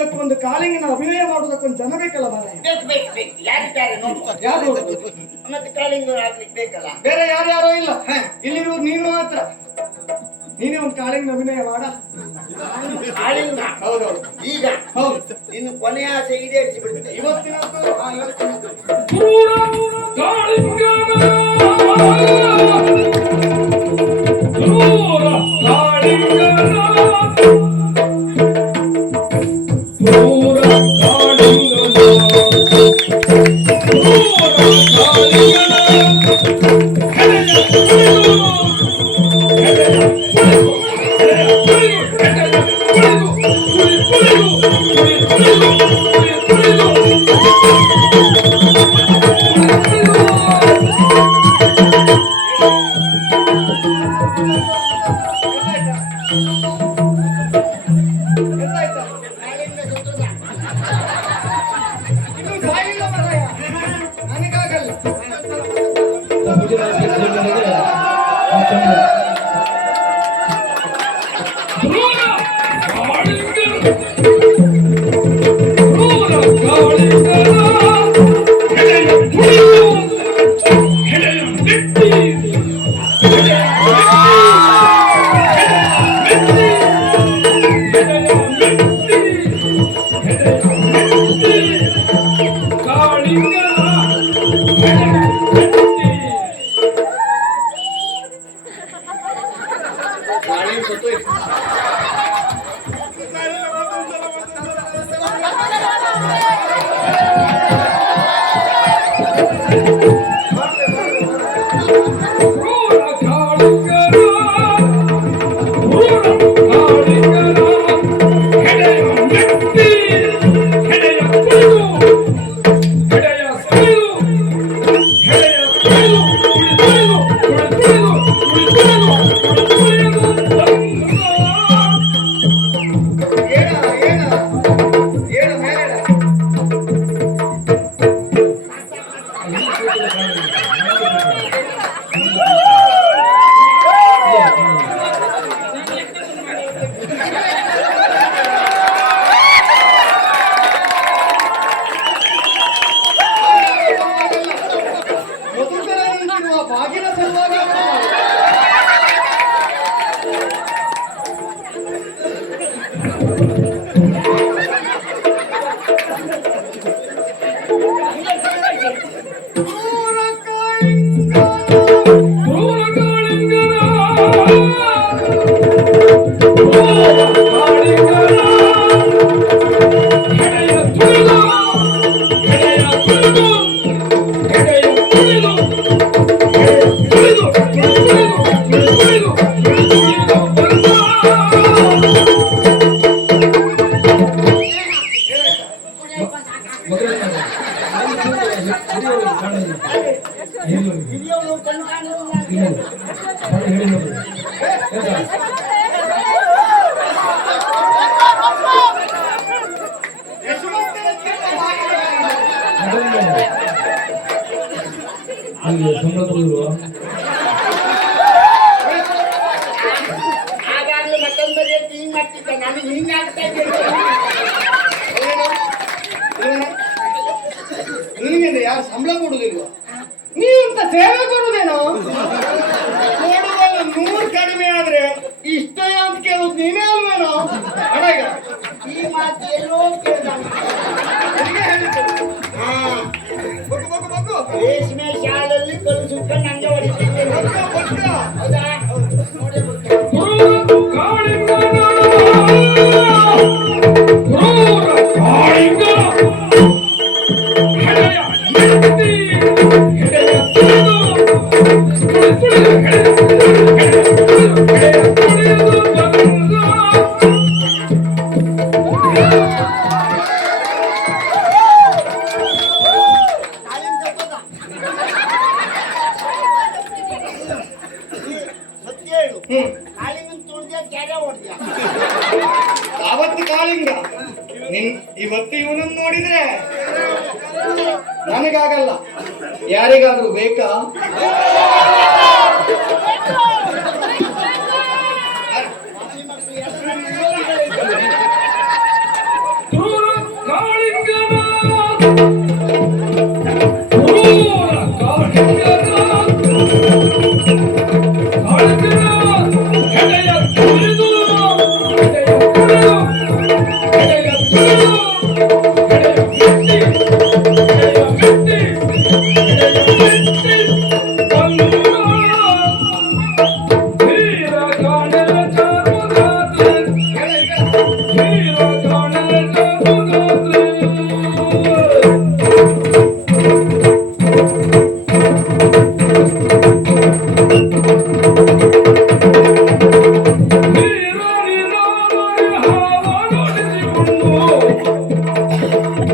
ತುಳಿಸಿಕೊಳ್ಳುವುದಕ್ಕೆ ಒಂದು ಕಾಲಿಂಗನ ಅಭಿನಯ ಮಾಡುವುದಕ್ಕೆ ಒಂದು ಜನ ಬೇಕಲ್ಲ ಮಾರಾಯ? ಬೇಕು ಬೇಕು ಬೇಕು. ಯಾರಿದ್ದಾರೆ ನೋಡುವ ಯಾರು ನೋಡುದು? ಮತ್ತೆ ಕಾಳಿಂಗ ಆಗ್ಲಿಕ್ಕೆ ಬೇಕಲ್ಲ? ಬೇರೆ ಯಾರ್ಯಾರೋ ಇಲ್ಲ. ಇಲ್ಲಿ ಇಲ್ಲಿರುವುದು ನೀನು ಮಾತ್ರ. ನೀನೇ ಒಂದು ಕಾಳಿಂಗನ ಅಭಿನಯ ಮಾಡ. ಕಾಳಿಂಗ ಹೌದೌದು ಈಗ? ಹೌದು. ಇನ್ನು ಕೊನೆಯ ಆಸೆ ಈಡೇರಿಸಿ ಬಿಡುತ್ತೆ ಇವತ್ತಿನ ಕಾಳಿಂಗ ಸತ್ತೋಯ್ತು. ಮತ್ತೊಂದು ನನಗೆ ಹಿಂಗಾಗ್ತಾ ಇದ್ದೇನೆ ನಿನಗೆ ಯಾರು ಸಂಬಳ ನೀವು ನೀವಂತ ಸೇವೆ ಕೊಡುದೇನೋ ಕೊಡುವಲ್ಲ ನೂರು ಕಡಿಮೆ ಆದ್ರೆ ಇಷ್ಟ ಅಂತ ಕೇಳುದು ನೀನೇ ಅಲ್ವೇನೋ? ಅಡಗ ಈ ಮಾತು ಎಲ್ಲೋ ತುಳ್ದ್ಯಾ ಕ್ಯಾರೆ ಅವತ್ತು ಕಾಲಿಂಗ. ನಿನ್ ಇವತ್ತು ಇವನನ್ನು ನೋಡಿದ್ರೆ ನನಗಾಗಲ್ಲ. ಯಾರಿಗಾದ್ರೂ ಬೇಕಾ?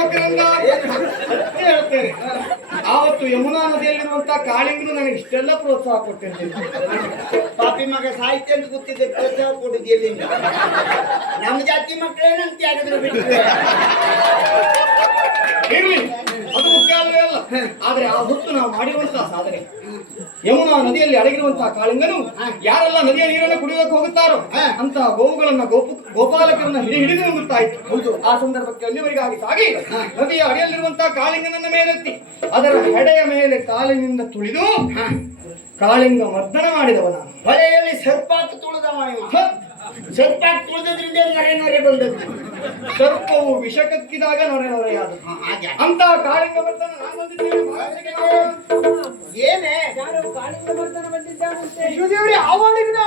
ಯುವಕರಂಗ ಸತ್ಯ ಹೇಳ್ತೇನೆ. ಆವತ್ತು ಯಮುನಾ ನದಿಯಲ್ಲಿರುವಂತ ಕಾಳಿಂಗರು ನನಗೆ ಇಷ್ಟೆಲ್ಲ ಪ್ರೋತ್ಸಾಹ ಕೊಟ್ಟಿದ್ದೆ ಪಾಪಿ ಮಗ ಸಾಹಿತ್ಯ ಅಂತ ಗೊತ್ತಿದ್ದೆ ಪ್ರೋತ್ಸಾಹ ಕೊಟ್ಟಿದ್ದೆ ನಮ್ಮ ಜಾತಿ ಮಕ್ಕಳೇನಂತ ಆಗಿದ್ರು ಬಿಟ್ಟಿದೆ ಅಲ್ಲ. ಆದ್ರೆ ಆ ಹೊತ್ತು ನಾವು ಮಾಡಿರುವಂತಹ ಸಾಧನೆ. ಯಮುನಾ ನದಿಯಲ್ಲಿ ಅಡಗಿರುವಂತಹ ಕಾಳಿಂಗನು ಯಾರೆಲ್ಲ ನದಿಯ ನೀರನ್ನು ಕುಡಿಯೋಕೆ ಹೋಗುತ್ತಾರೋ ಅಂತ ಗೋವುಗಳನ್ನ ಗೋಪು ಗೋಪಾಲಕರನ್ನ ಹಿಡಿ ಹಿಡಿದು ಹೋಗುತ್ತಾ ಇತ್ತು. ಹೌದು. ಆ ಸಂದರ್ಭಕ್ಕೆ ಅಲ್ಲಿವರೆಗಾಗಿ ಸಾಗಿ ನದಿಯ ಅಡಿಯಲ್ಲಿರುವಂತಹ ಕಾಳಿಂಗನನ್ನ ಮೇಲೆತ್ತಿ ಅದರ ಹೆಡೆಯ ಮೇಲೆ ಕಾಲಿನಿಂದ ತುಳಿದು ಕಾಳಿಂಗ ಮರ್ದನ ಮಾಡಿದವ ನಾನು. ಹೊಳೆಯಲ್ಲಿ ಸರ್ಪಾಕ್ ತುಳಿದವ! ಸರ್ಪಾಕ್ ತುಳಿದ್ರಿಂದ ನರೆ ನರೆ ಬಂದದ್ದು. ಸರ್ಪವು ವಿಷ ಕಕ್ಕಿದಾಗ ನೊರೆ ನೊರೆಯಾದ ಹಾಗೆ ಅಂತ ಕಾಳಿಂಗ ಬರ್ತಾನೆ ನಾನು ಬಂದಿದ್ದೇನೆ ಏನೇ ಯಾರು ಕಾಳಿಂಗ ಬರ್ತಾನ ಬಂದಿದ್ದಾನಂತೆ? ಶಿವದೇವ್ರಿ ಆವಾಡಿನ